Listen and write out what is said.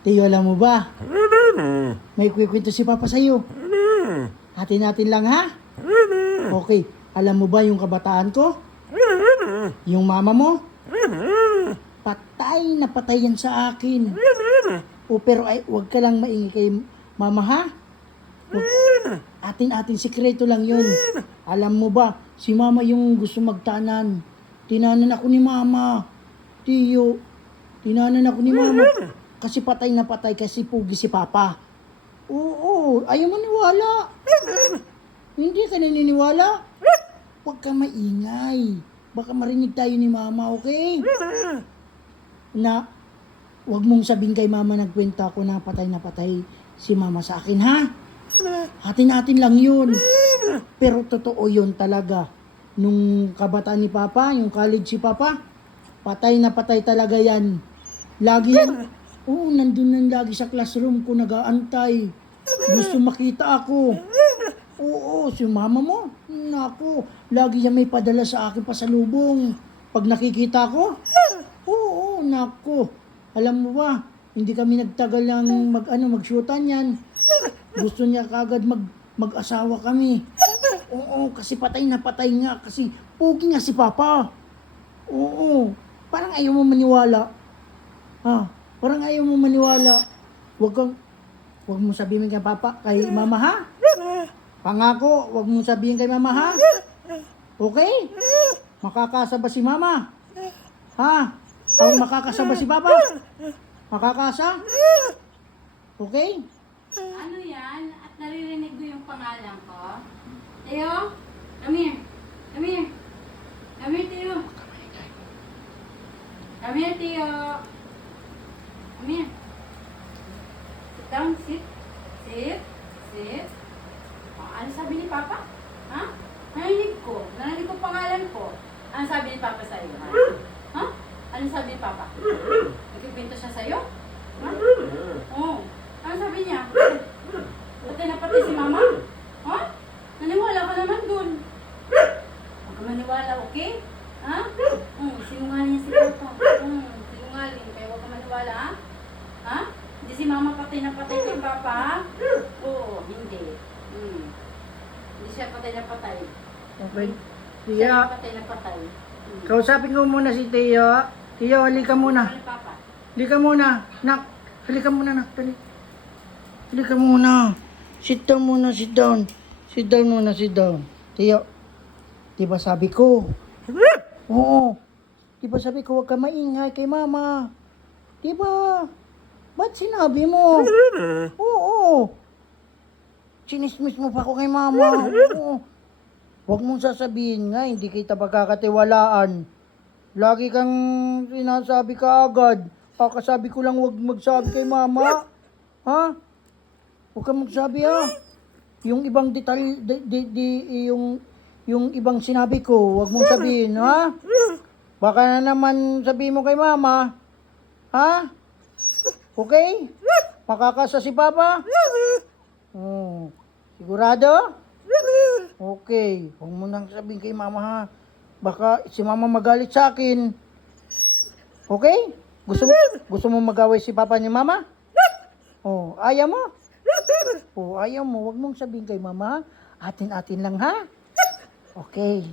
Tiyo, alam mo ba? May kwento si Papa sa'yo. Hati natin lang, ha? Okay. Alam mo ba yung kabataan ko? Yung mama mo? Patay na patay yan sa akin. O pero ay, wag ka lang maingay kay mama, ha? Atin-atin sikreto lang yun. Alam mo ba, si mama yung gusto magtanan. Tinanan ako ni mama. Tiyo, tinanan ako ni mama. Kasi patay na patay kasi pugi si Papa. Oo, ayaw maniwala. Hindi ka naniniwala? Huwag ka maingay. Baka marinig tayo ni mama, okay? Na, huwag mong sabihin kay mama nagkwenta ako na patay si mama sa akin, ha? Hatin-hatin lang yun. Pero totoo yun talaga. Nung kabataan ni Papa, yung college si Papa, patay na patay talaga yan. Lagi yan. Oo, nandun lang lagi sa classroom ko nag-aantay. Gusto makita ako. Oo, si mama mo, naku, lagi yan may padala sa akin pasalubong. Pag nakikita ko, oo, naku. Alam mo ba, hindi kami nagtagal ng mag-shootan yan. Gusto niya kagad mag-asawa kami. Oo, kasi patay na patay nga. Kasi pugi nga si Papa. Oo, parang ayaw mo maniwala. Ha? Parang ayaw mo maniwala. Huwag mo sabihin kay Papa, kay Mama, ha? Pangako, huwag mo sabihin kay Mama, ha? Okay? Makakasaba si Mama? Ha? O makakasaba si Papa? Makakasa? Okay? Ano yan? At naririnig ko yung pangalan ko? Teo? Come here. Come here. Come here, Teo. Come here, Teo. Come here. Sit down, sit. Sit. Sit. Oh, ano sabi ni Papa? Ha? Narinig ko. Narinig ko pangalan ko. Ano sabi ni Papa sa'yo? Ha? Ano sabi ni Papa? Nagkikwento siya sa'yo? Ha? Oo. Ano sabi niya? Patay na patay si Mama? Ha? Naniwala ka naman dun. Huwag ka maniwala, okay? Ha? Sinungaling niya si Papa. Sinungaling. Kaya huwag ka maniwala, ha? Ha? Hindi si Mama patay na patay kay Papa, ha? Oo, hindi. Hindi siya patay na patay. Okay. Siya Tiyo, patay na patay. kausapin ko muna si Tiyo. Tiyo, halika muna. Ano, Papa? Halika muna. Nak, halika muna, nak. Halika muna. Sit down muna, sit down. Sit down muna, sit down. Tiyo, diba sabi ko? Oo. Diba sabi ko, huwag ka maingay kay Mama. Diba? Ba't sinabi mo? Oo. Sinismis mo pa ako kay Mama. Oo. Huwag mong sasabihin nga, hindi kita pagkakatiwalaan. Lagi kang sinasabi ka agad. Kakasabi ko lang huwag magsabi kay Mama. Ha? Huwag kang magsabi, ha? Yung ibang detalye, yung ibang sinabi ko, huwag mong sabihin, ha? Baka na naman sabihin mo kay Mama. Ha? Okay? Makakasa si Papa? Oh. Sigurado? Okay. Huwag mo nang sabihin kay Mama, ha? Baka si Mama magalit sa akin. Okay? Gusto mo magaway si Papa ni Mama? Oh, ayaw mo? Oh, ayaw mo. Huwag mong sabihin kay Mama. Atin-atin lang, ha? Okay.